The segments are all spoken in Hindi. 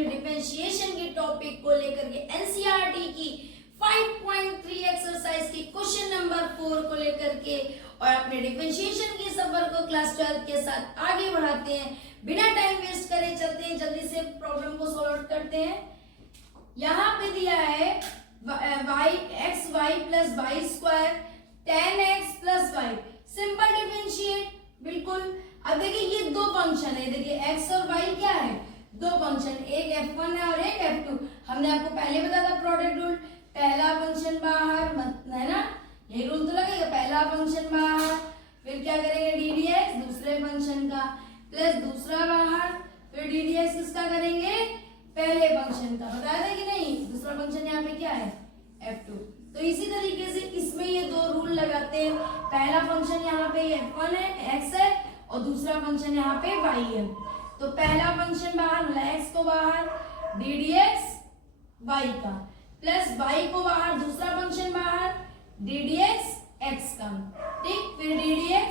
करेंगे डिफरेंशिएशन के टॉपिक को लेकर के एनसीईआरटी की 5.3 एक्सरसाइज की क्वेश्चन नंबर 4 को लेकर के, और अपने डिफरेंशिएशन के सफर को क्लास 12 के साथ आगे बढ़ाते हैं। बिना टाइम वेस्ट करे चलते हैं, जल्दी से प्रॉब्लम को सॉल्व आउट करते हैं। यहाँ पे दिया है x y plus y square 10x plus y, simple differentiate बिल्कुल। अब देखिए ये दो फंक्शन है, देखिए x और y क्या है, दो फंक्शन, एक f1 है और एक f2। हमने आपको पहले बताया था प्रोडक्ट रूल, पहला फंक्शन बाहर है ना, यही रूल तो लगेगा, पहला फंक्शन बाहर, फिर क्या करेंगे ddx दूसरे फंक्शन का, प्लस दूसरा बाहर, फिर ddx किसका करेंगे, पहले फंक्शन का। बताया था कि नहीं, दूसरा फंक्शन यहाँ पे क्या है f2। तो इसी तरीके से इसमें ये दो रूल लगाते हैं, पहला फंक्शन यहाँ पे f1 है x है, और दूसरा फंक्शन यहाँ पे y है। तो पहला फंक्शन बाहर मतलब x को बाहर, ddx y का, प्लस y को बाहर, दूसरा फंक्शन बाहर ddx x का, ठीक, फिर ddx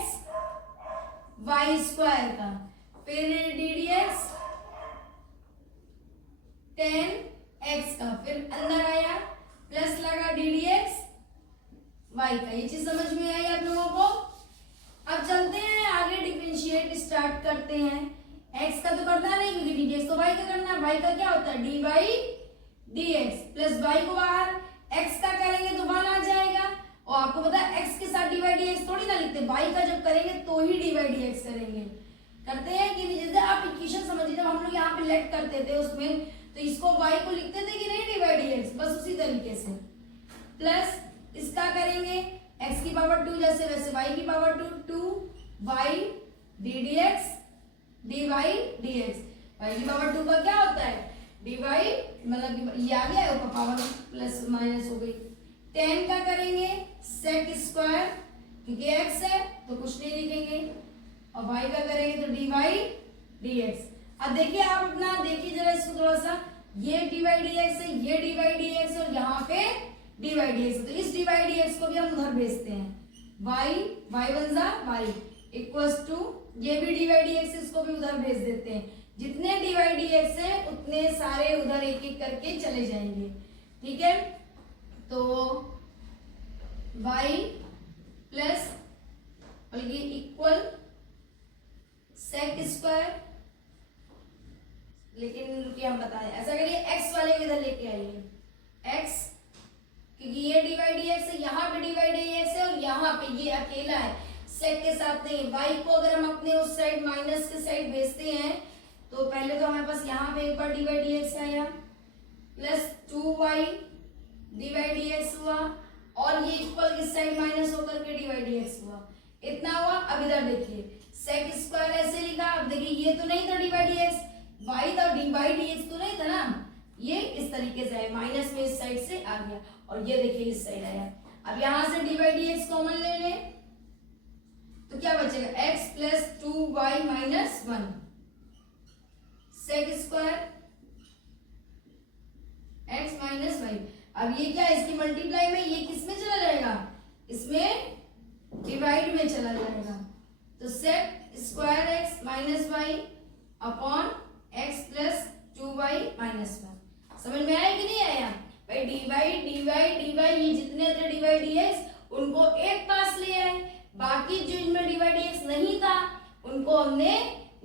y स्क्वायर का, फिर ddx 10x का, फिर अंदर आया प्लस लगा ddx y का। ये चीज समझ में आई आप लोगों को। अब चलते हैं आगे, डिफरेंशिएट स्टार्ट करते हैं। x का तो करना नहीं क्योंकि ddx तो y का करना है, y का क्या होता है dy dx, प्लस y को बाहर x का करेंगे तो 1 आ जाएगा, और आपको पता है x के साथ dy dx थोड़ी ना लिखते, y का जब करेंगे तो ही dy dx करेंगे। करते हैं कि जैसे आप इक्वेशन समझिए, जब हम लोग यहाँ पे लेट करते थे उसमें, तो इसको y को लिखते थे कि नहीं dy dx, बस उसी तरीके से। प्लस इसका करेंगे x की पावर 2 जैसे वैसे y की power 2 y ddx dy dx, y की पावर 2 का क्या होता है dy, मतलब ये आ गया ऊपर पावर प्लस माइनस हो गई। 10 का करेंगे sec स्क्वायर, क्योंकि x है तो कुछ नहीं लिखेंगे, और y का करेंगे तो dy dx। अब देखिए आप अपना देखिए जरा इसको थोड़ा सा, ये dy dx है, ये dy dx और यहाँ पे dy dx, तो इस dy dx को भी हम उधर भेजते हैं, y वन जा y इक्वल्स टू, ये भी dy dx, इसको भी उधर भेज देते हैं। जितने dy dx है उतने सारे उधर एक एक करके चले जाएंगे, ठीक है। तो y प्लस बल्कि इक्वल sec स्क्वायर, लेकिन रुकिए हम बताएं, ऐसा करिए x वाले को इधर लेके आइए, x क्योंकि ये dy dx है, यहाँ पे dy dx है, और यहाँ पे ये अकेला है, sec के साथ नहीं। y को अगर हम अपने उस साइड माइनस के साइड भेजते हैं, तो पहले तो हमारे पास यहाँ पे एक बार dy dx आया, प्लस 2y dy dx हुआ, और ये इक्वल इस साइड माइनस होकर के dy dx हुआ, इतना हुआ। अब इधर देखिए sec स्क्वायर ऐसे लिखा, अब देखिए ये तो नहीं था dy dx, y था dy dx तो नहीं था ना, ये इस तरीके से है, माइनस में इस साइड से आ गया, और ये देखिए इस साइड आया। अब यहां से dy dx कॉमन ले लें तो क्या बचेगा x plus 2y minus 1 sec square x minus y। अब ये क्या है, इसकी मल्टीप्लाई में ये किस में चला जाएगा, इसमें डिवाइड में चला जाएगा, तो sec square x minus y upon x plus 2y minus 1। समझ में आया कि नहीं आया भाई, dy ये जितने थे dy dx उनको एक पास ले आए, बाकी जो इनमें dy dx नहीं था उनको हमने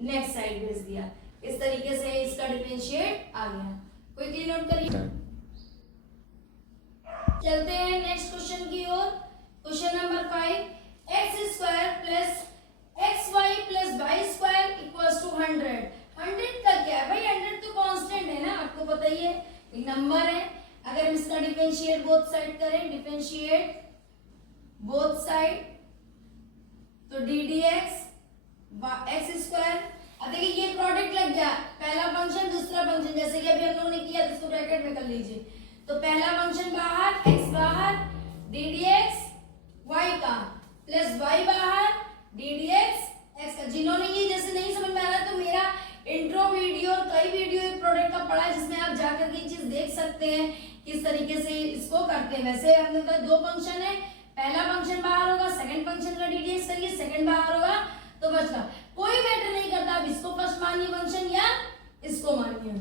नेक्स्ट साइड भेज दिया। इस तरीके से इसका डिफरेंशिएट आ गया। कोई क्लियर नोट करिए। चलते हैं नेक्स्ट क्वेश्चन की ओर। Question number 5, x square plus xy plus y square equals to 100। 100 का क्या है भाई, 100 तो कांस्टेंट है ना, आपको पता ही है, एक नंबर है। अगर हम इसका डिफरेंशिएट बोथ साइड करें, डिफरेंशिएट बोथ साइड, तो ddx x स्क्वायर। अब देखिए ये प्रोडक्ट लग गया, पहला फंक्शन दूसरा फंक्शन, जैसे कि अभी हम लोगों ने किया, तो इसको ब्रैकेट में कर लीजिए। तो पहला फंक्शन बाहर x बाहर ddx y का, प्लस y बाहर ddx x का। जिन्होंने ये जैसे नहीं समझ में आ रहा, तो मेरा इंट्रो वीडियो और कई वीडियो एक प्रोडक्ट का पढ़ा है, जिसमें आप जाकर के चीज देख सकते हैं किस तरीके से इसको करते हैं। वैसे हमने कहा दो फंक्शन है, पहला फंक्शन बाहर होगा, सेकंड फंक्शन का ddx करिए, सेकंड बाहर होगा तो बचगा, कोई मैटर नहीं करता, आप इसको फर्स्ट मानिए फंक्शन या इसको मानिए।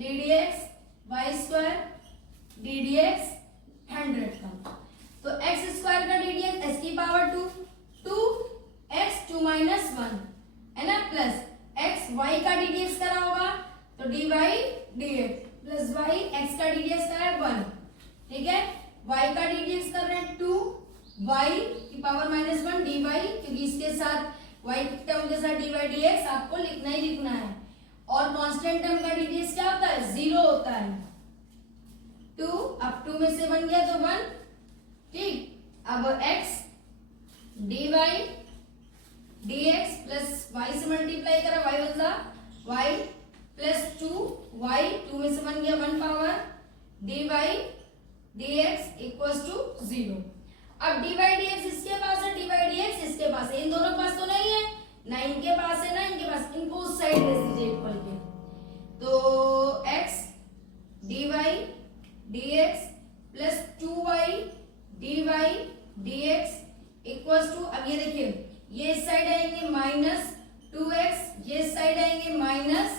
D d x y square d d x 100 का। तो एक्स स्क्वायर का डी डी एक्स एस की पावर 2 2 एक्स 2 माइनस 1 है ना, प्लस एक्स वाई का डी डी एक्स करा होगा तो d y d x plus y x का डी डी एक्स करा है 1, ठीक है। y का डी डी एक्स कर रहे हैं 2 y की पावर माइनस 1 डी वाई, क्योंकि इसके साथ y टर्म के साथ डी वाई डी एक्स आपको लिखना ही लिखना है। और कांस्टेंट टर्म का डी डी एक्स क्या होता है, 0 होता है। 2 अब 2 में से 1 गया तो 1, ठीक। अब x dy dx plus y से मल्टीप्लाई करा, y बदला y प्लस 2y 2 में से 1 गया 1 power dy dx equals to 0। अब dy dx इसके पास है, dy dx इसके पास है, इन दोनों पास तो नहीं है ना, इनके पास है ना इनके पास, इनको उस साइड भेज दीजिए इक्वल के। तो x dy dx plus 2y dy dx equals to, अब ये देखिए ये इस साइड आएंगे माइनस 2x, ये इस साइड आएंगे माइनस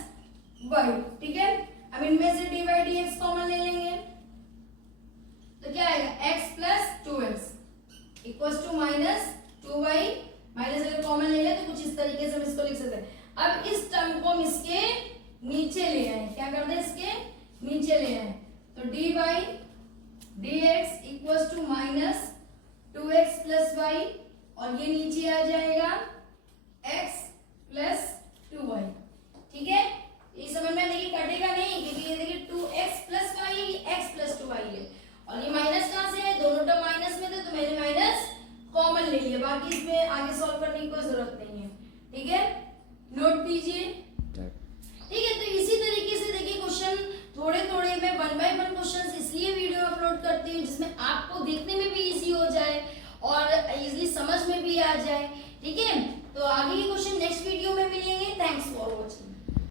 y, ठीक है। अब इनमें से dy dx कॉमन ले लेंगे तो क्या आएगा, x plus 2x equals to minus 2y, minus अगर कॉमन ले लें तो कुछ इस तरीके से हम इसको लिख सकते हैं। अब इस टर्म को हम इसके नीचे ले आए, क्या कर दे, इसके नीचे ले आए, तो dy dx equals to minus 2x plus y, और ये नीचे आ जाएगा x प्लस 2y, ठीक है। ये समझ में देखिए कटेगा नहीं, क्योंकि ये देखिए 2x plus y x plus 2y है, और ये माइनस कहाँ से है, दोनों टर्म माइनस में थे तो मैंने माइनस कॉमन ले लिया, बाकी इसमें आगे सॉल्व करने की कोई जरूरत नहीं है, ठीक है। नोट कीजिए, ठीक है। तो इसी तरीके से देखिए क्वेश्चन थोड़े थोड़े मैं 1 बाय 1 क्वेश्चन इसलिए वीडियो अपलोड करती हूँ जिसमें आपको देखने में भी इजी हो जाए और इजीली समझ में भी आ जाए, ठीक है। तो आगे